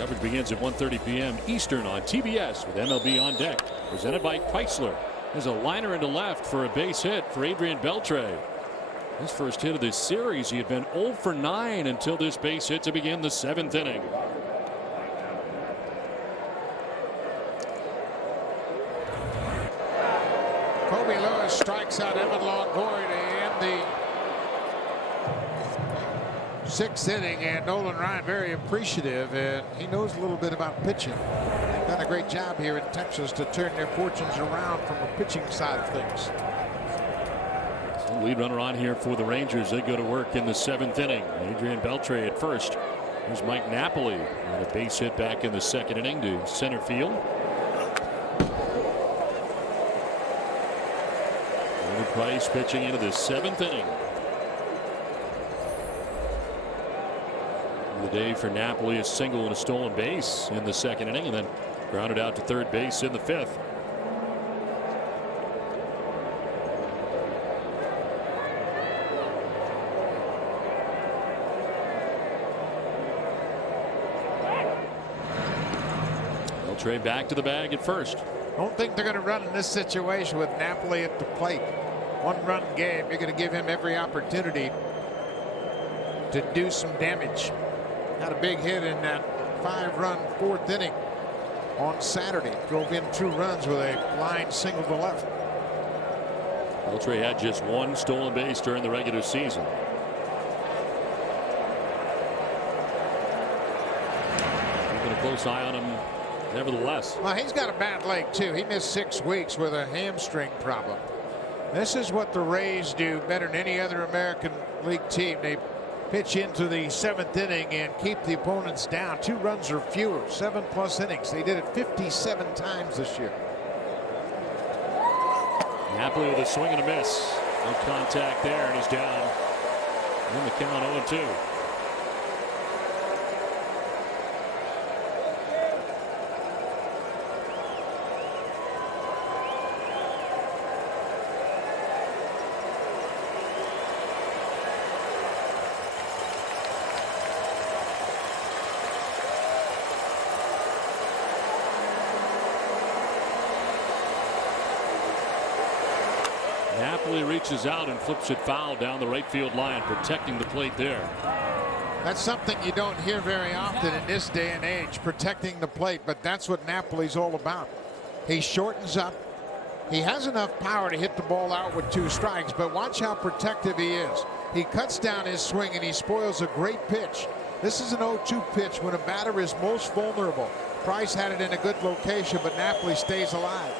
Coverage begins at 1:30 p.m. Eastern on TBS with MLB On Deck. Presented by Chrysler. There's a liner into left for a base hit for Adrian Beltre. His first hit of this series. He had been 0 for 9 until this base hit to begin the 7th inning. Kobe Lewis strikes out Evan Longoria to end the 6th inning, and Nolan Ryan very appreciative, and he knows a little bit about pitching. They've done a great job here in Texas to turn their fortunes around from the pitching side of things. So lead runner on here for the Rangers. They go to work in the 7th inning. Adrian Beltre at first. Here's Mike Napoli on a base hit back in the 2nd inning to center field. Price pitching into the 7th inning. The day for Napoli, a single and a stolen base in the 2nd inning, and then grounded out to 3rd base in the 5th. They'll trade back to the bag at first. Don't think they're going to run in this situation with Napoli at the plate. One-run game. You're going to give him every opportunity to do some damage. Had a big hit in that 5-run 4th inning on Saturday. Drove in 2 runs with a line single to left. Beltre had just 1 stolen base during the regular season. Keeping a close eye on him nevertheless. Well, he's got a bad leg too. He missed 6 weeks with a hamstring problem. This is what the Rays do better than any other American League team. They pitch into the 7th inning and keep the opponents down. 2 runs or fewer, 7+ innings. They did it 57 times this year. Napoli with a swing and a miss. No contact there, and he's down in the count 0-2. Napoli reaches out and flips it foul down the right field line, protecting the plate there. That's something you don't hear very often in this day and age, protecting the plate, but that's what Napoli's all about. He shortens up. He has enough power to hit the ball out with 2 strikes, but watch how protective he is. He cuts down his swing and he spoils a great pitch. This is an 0-2 pitch when a batter is most vulnerable. Price had it in a good location, but Napoli stays alive.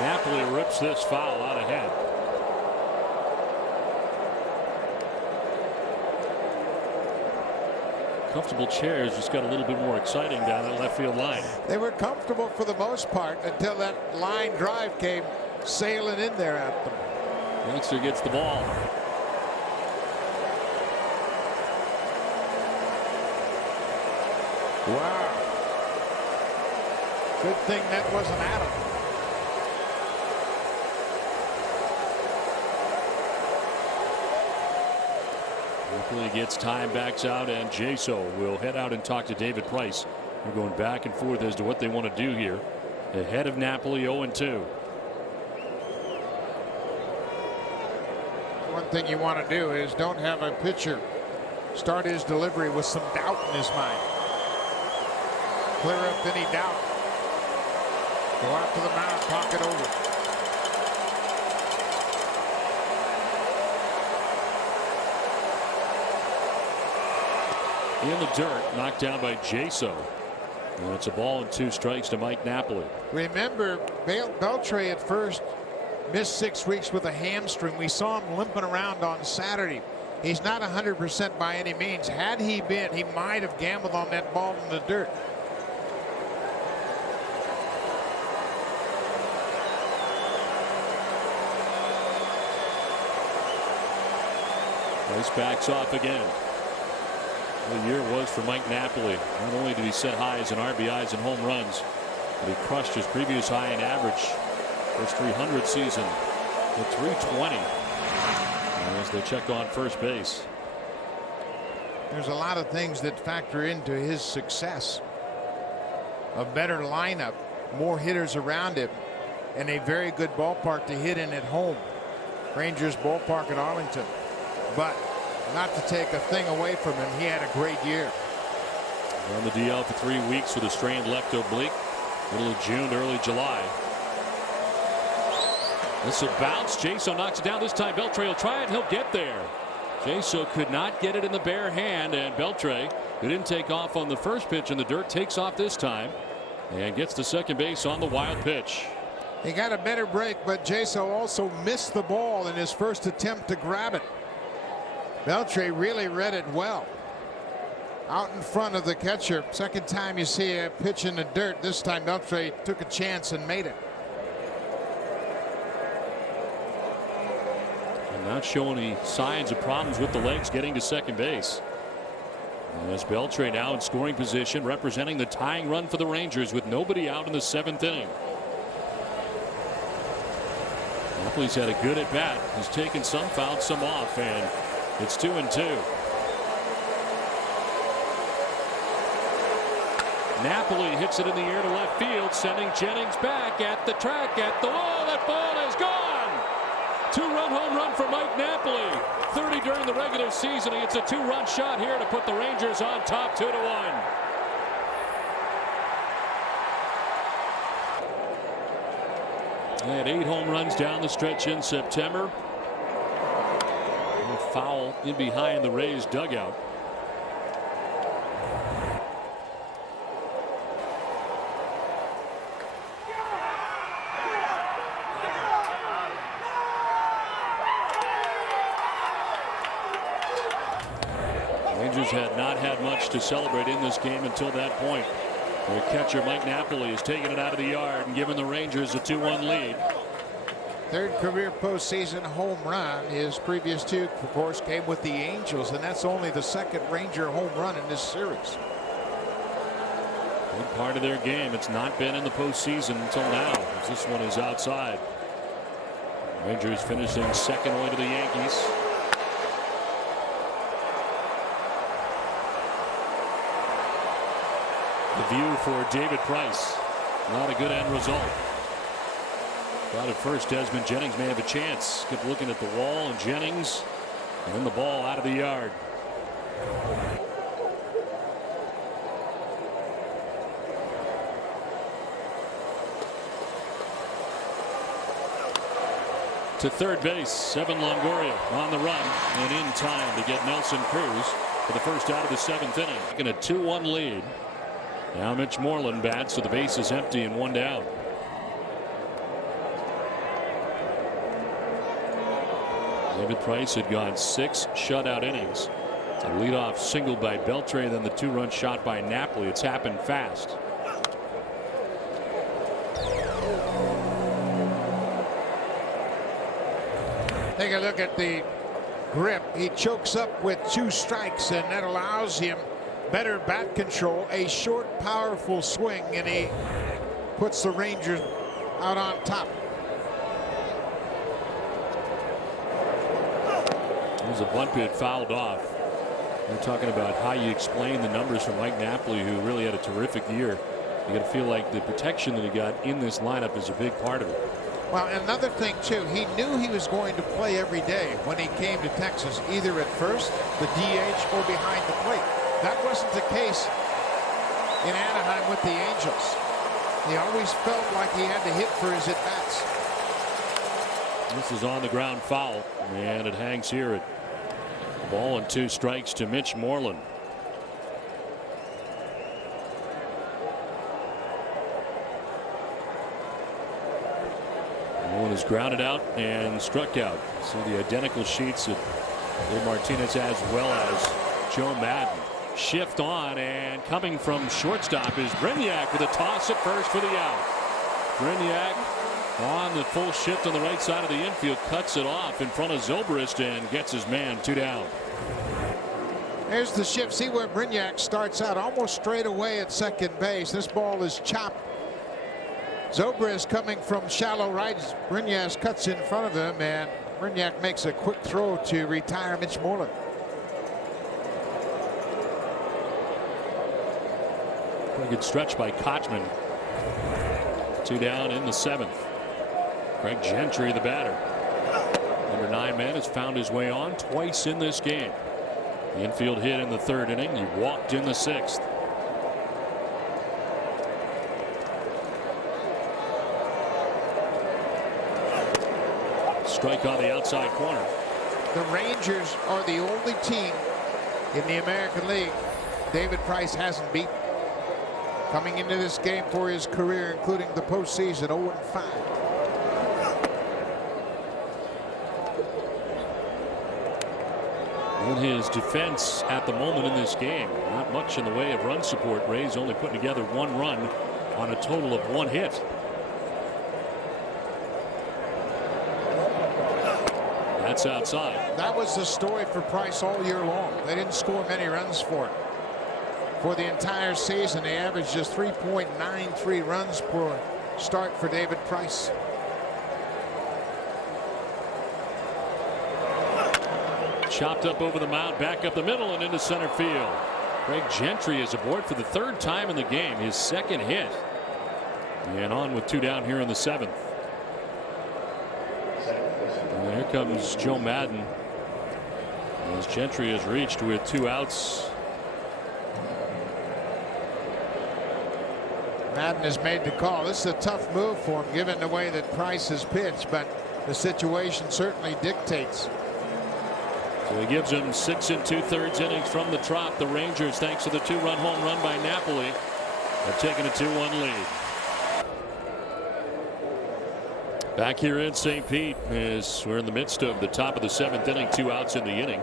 Napoli rips this foul out ahead. Comfortable chairs just got a little bit more exciting down that left field line. They were comfortable for the most part until that line drive came sailing in there at them. Youngster gets the ball. Wow. Good thing that wasn't Adam. Napoli gets time, backs out, and Jaso will head out and talk to David Price. They're going back and forth as to what they want to do here. Ahead of Napoli 0-2. One thing you want to do is don't have a pitcher start his delivery with some doubt in his mind. Clear up any doubt. Go out to the mound, talk it over. In the dirt, knocked down by Jaso. And it's a ball and 2 strikes to Mike Napoli. Remember, Beltre at first missed 6 weeks with a hamstring. We saw him limping around on Saturday. He's not 100% by any means. Had he been, he might have gambled on that ball in the dirt. Price backs off again. The year was for Mike Napoli. Not only did he set highs in RBIs and home runs, And he crushed his previous high in average. His 300 season at 320. As they check on first base. There's a lot of things that factor into his success. A better lineup, more hitters around him, and a very good ballpark to hit in at home. Rangers ballpark at Arlington. But not to take a thing away from him, he had a great year. On the DL for 3 weeks with a strained left oblique. Middle of June to early July. This will bounce. Jaso knocks it down. This time Beltre will try it. He'll get there. Jaso could not get it in the bare hand, and Beltre, who didn't take off on the first pitch in the dirt, takes off this time and gets to second base on the wild pitch. He got a better break, but Jaso also missed the ball in his first attempt to grab it. Beltre really read it well. Out in front of the catcher. Second time you see a pitch in the dirt. This time Beltre took a chance and made it. And not showing any signs of problems with the legs getting to second base. As Beltre now in scoring position, representing the tying run for the Rangers with nobody out in the 7th inning. Napoli's had a good at bat. He's taken some, fouled some off, and it's 2-2. Napoli hits it in the air to left field, sending Jennings back at the track at the wall. That ball is gone. 2-run home run for Mike Napoli. 30 during the regular season. It's a 2-run shot here to put the Rangers on top 2-1. They had 8 home runs down the stretch in September. A foul in behind the Rays dugout. Rangers had not had much to celebrate in this game until that point. Their catcher Mike Napoli has taken it out of the yard and given the Rangers a 2-1 lead. Third career postseason home run. His previous 2, of course, came with the Angels, and that's only the second Ranger home run in this series. Big part of their game. It's not been in the postseason until now, as this one is outside. Rangers finishing second only to the Yankees. The view for David Price. Not a good end result. Thought at first Desmond Jennings may have a chance. Kept looking at the wall, and Jennings, and then the ball out of the yard. To third base, Evan Longoria on the run and in time to get Nelson Cruz for the first out of the 7th inning. In a 2-1 lead. Now Mitch Moreland bats, so the base is empty and 1 down. David Price had gone 6 shutout innings. It's a leadoff single by Beltre, then the 2-run shot by Napoli. It's happened fast. Take a look at the grip. He chokes up with 2 strikes, and that allows him better bat control, a short, powerful swing, and he puts the Rangers out on top. There's a bunt bid fouled off. We're talking about how you explain the numbers from Mike Napoli, who really had a terrific year. You got to feel like the protection that he got in this lineup is a big part of it. Well, another thing too, he knew he was going to play every day when he came to Texas, either at first, the DH, or behind the plate. That wasn't the case in Anaheim with the Angels. He always felt like he had to hit for his at-bats. This is on the ground foul, and it hangs here at ball and 2 strikes to Mitch Moreland. Moreland is grounded out and struck out. See the identical sheets that Dave Martinez as well as Joe Madden. Shift on, and coming from shortstop is Brignac with a toss at first for the out. Brignac on the full shift on the right side of the infield, cuts it off in front of Zobrist and gets his man 2 down. There's the shift. See where Brignac starts out almost straight away at second base. This ball is chopped Zobrist coming from shallow right. Brignac cuts in front of him, and Brignac makes a quick throw to retire Mitch Moreland. Pretty good stretch by Kochman. 2 down in the 7th. Greg Gentry, the batter. Number 9 man has found his way on twice in this game. The infield hit in the 3rd inning. He walked in the 6th. Strike on the outside corner. The Rangers are the only team in the American League David Price hasn't beaten. Coming into this game for his career, including the postseason, 0-5. In his defense at the moment in this game, not much in the way of run support. Rays only putting together 1 run on a total of 1 hit. That's outside. That was the story for Price all year long. They didn't score many runs for it. For the entire season, they averaged just 3.93 runs per start for David Price. Chopped up over the mound, back up the middle and into center field. Greg Gentry is aboard for the 3rd time in the game, his 2nd hit. And on with 2 down here in the 7th. And here comes Joe Madden as Gentry is reached with 2 outs. Madden has made the call. This is a tough move for him given the way that Price has pitched, but the situation certainly dictates. So he gives him 6 2/3 innings from the trot. The Rangers, thanks to the 2-run home run by Napoli, have taken a 2-1 lead. Back here in St. Pete as we're in the midst of the top of the 7th inning, 2 outs in the inning.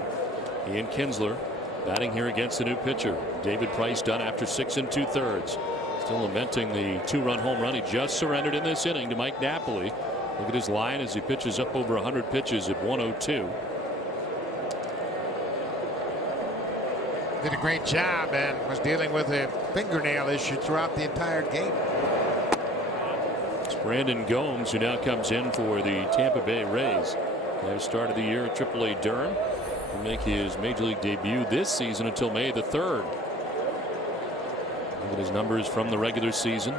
Ian Kinsler batting here against the new pitcher. David Price done after 6 2/3. Still lamenting the 2-run home run he just surrendered in this inning to Mike Napoli. Look at his line as he pitches up over 100 pitches at 102. Did a great job and was dealing with a fingernail issue throughout the entire game. It's Brandon Gomes who now comes in for the Tampa Bay Rays. They started the year at AAA Durham. He'll make his major league debut this season until May the 3rd. Look at his numbers from the regular season.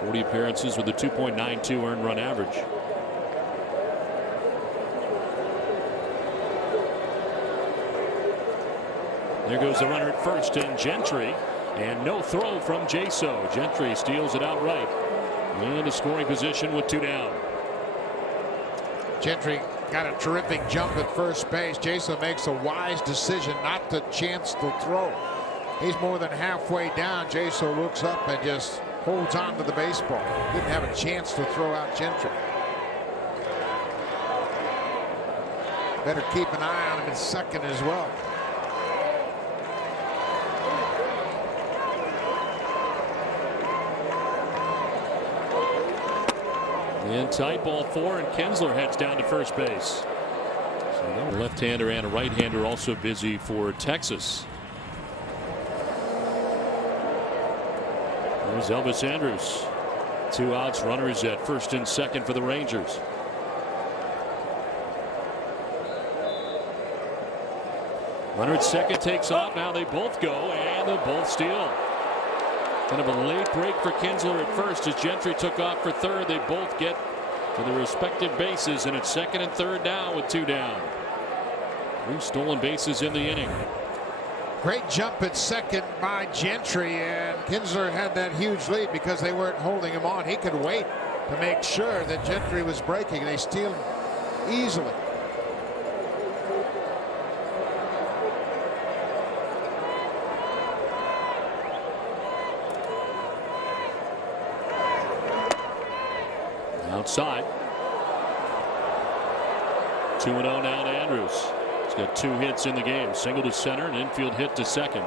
40 appearances with a 2.92 earned run average. There goes the runner at first, and Gentry, and no throw from Jaso. Gentry steals it outright into scoring position with 2 down. Gentry got a terrific jump at first base. Jaso makes a wise decision not to chance the throw. He's more than halfway down. Jaso looks up and just holds on to the baseball. Didn't have a chance to throw out Gentry. Better keep an eye on him at second as well. In tight, ball 4, and Kinsler heads down to first base. So a left-hander and a right-hander also busy for Texas. There's Elvis Andrus. 2 outs, runners at first and second for the Rangers. Runner at second takes off. Now they both go, and they both steal. Kind of a late break for Kinsler at first as Gentry took off for third. They both get to their respective bases, and it's second and third down with 2 down. 3 stolen bases in the inning. Great jump at second by Gentry, and Kinsler had that huge lead because they weren't holding him on. He could wait to make sure that Gentry was breaking. They steal him easily. Outside. 2-0 now to Andrus. He's got 2 hits in the game. Single to center, an infield hit to second.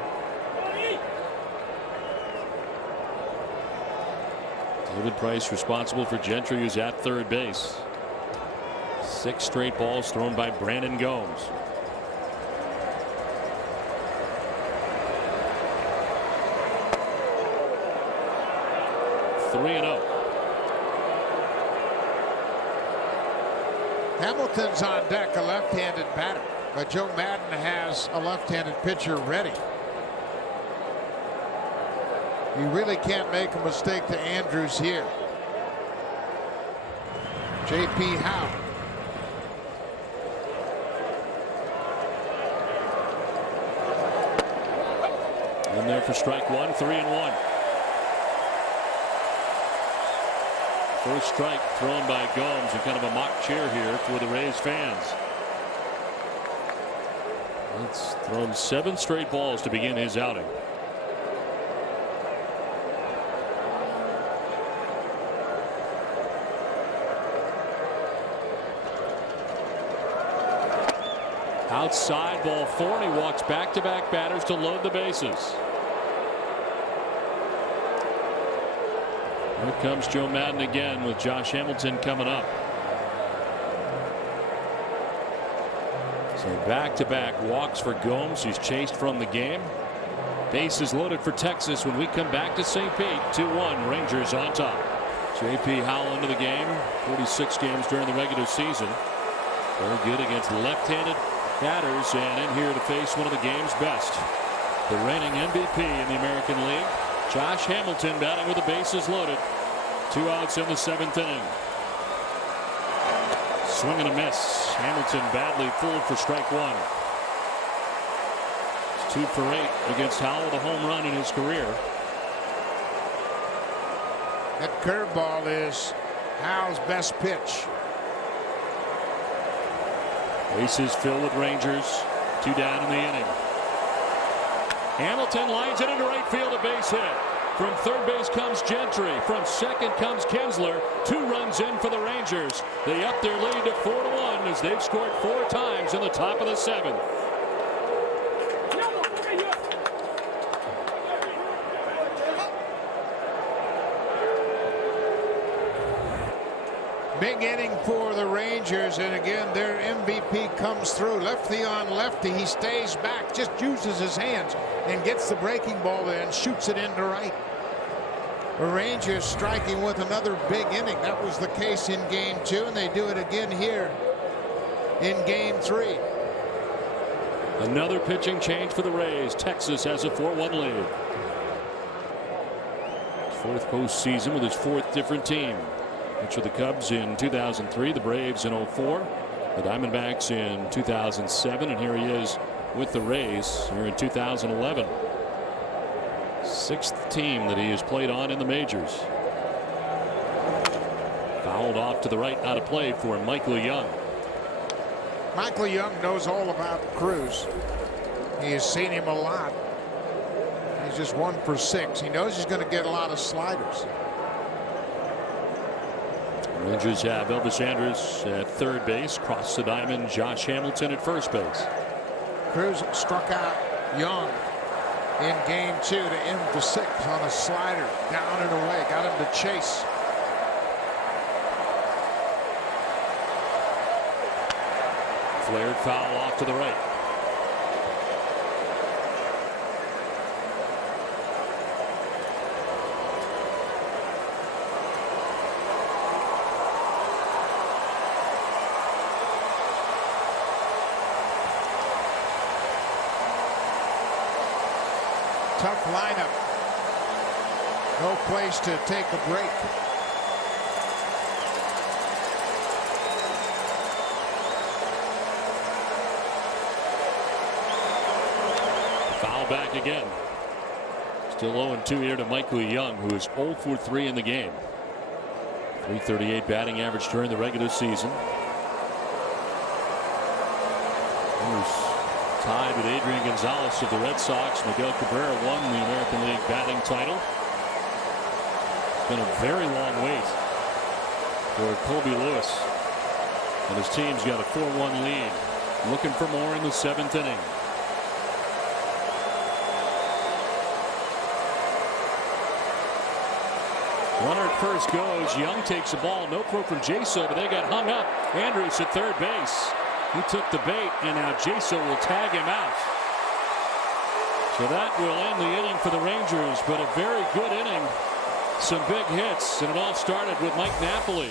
David Price responsible for Gentry, who's at third base. 6 straight balls thrown by Brandon Gomes. Hamilton's on deck, a left-handed batter, but Joe Madden has a left-handed pitcher ready. You really can't make a mistake to Andrews here. J.P. Howe. In there for strike one, 3-1. First strike thrown by Gomes, and kind of a mock cheer here for the Rays fans. It's thrown 7 straight balls to begin his outing. Outside, ball 4, and he walks back-to-back batters to load the bases. Here comes Joe Madden again with Josh Hamilton coming up. So back-to-back walks for Gomes. He's chased from the game. Bases loaded for Texas when we come back to St. Pete. 2-1, Rangers on top. J.P. Howell into the game. 46 games during the regular season. Very good against left-handed batters, and in here to face one of the game's best. The reigning MVP in the American League, Josh Hamilton, batting with the bases loaded. 2 outs in the 7th inning. Swing and a miss. Hamilton badly fooled for strike 1. It's 2 for 8 against Howell, the home run in his career. That curveball is Howell's best pitch. Bases filled with Rangers. 2 down in the inning. Hamilton lines it into right field, a base hit. From third base comes Gentry. From second comes Kinsler. 2 runs in for the Rangers. They up their lead to 4-1 as they've scored 4 times in the top of the 7th. Big inning for the Rangers, and again their MVP comes through. Lefty on lefty, he stays back, just uses his hands and gets the breaking ball and shoots it into right. The Rangers striking with another big inning. That was the case in game 2, and they do it again here in game 3. Another pitching change for the Rays. Texas has a 4-1 lead. 4th postseason with his 4th different team. Which are the Cubs in 2003, the Braves in 04, the Diamondbacks in 2007, and here he is with the Rays here in 2011. 6th team that he has played on in the majors. Fouled off to the right, out of play for Michael Young. Michael Young knows all about Cruz. He has seen him a lot. He's just 1 for 6. He knows he's going to get a lot of sliders. Rangers have Elvis Andrus at third base. Across the diamond, Josh Hamilton at first base. Cruz struck out Young in game 2 to end the 6th on a slider down and away. Got him to chase. Flared foul off to the right. Tough lineup. No place to take a break. Foul back again. Still 0-2 here to Michael Young, who is 0 for 3 in the game. .338 batting average during the regular season. Tied with Adrian Gonzalez of the Red Sox. Miguel Cabrera won the American League batting title. It's been a very long wait for Colby Lewis, and his team's got a 4-1 lead. Looking for more in the 7th inning. Runner at first goes. Young takes the ball. No throw from Jaso, but they got hung up. Andrews at third base. He took the bait, and now Jaso will tag him out. So that will end the inning for the Rangers, but a very good inning. some big hits, and it all started with Mike Napoli.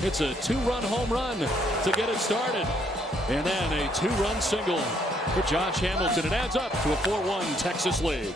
It's a 2-run home run to get it started, and then a 2-run single for Josh Hamilton. It adds up to a 4-1 Texas lead.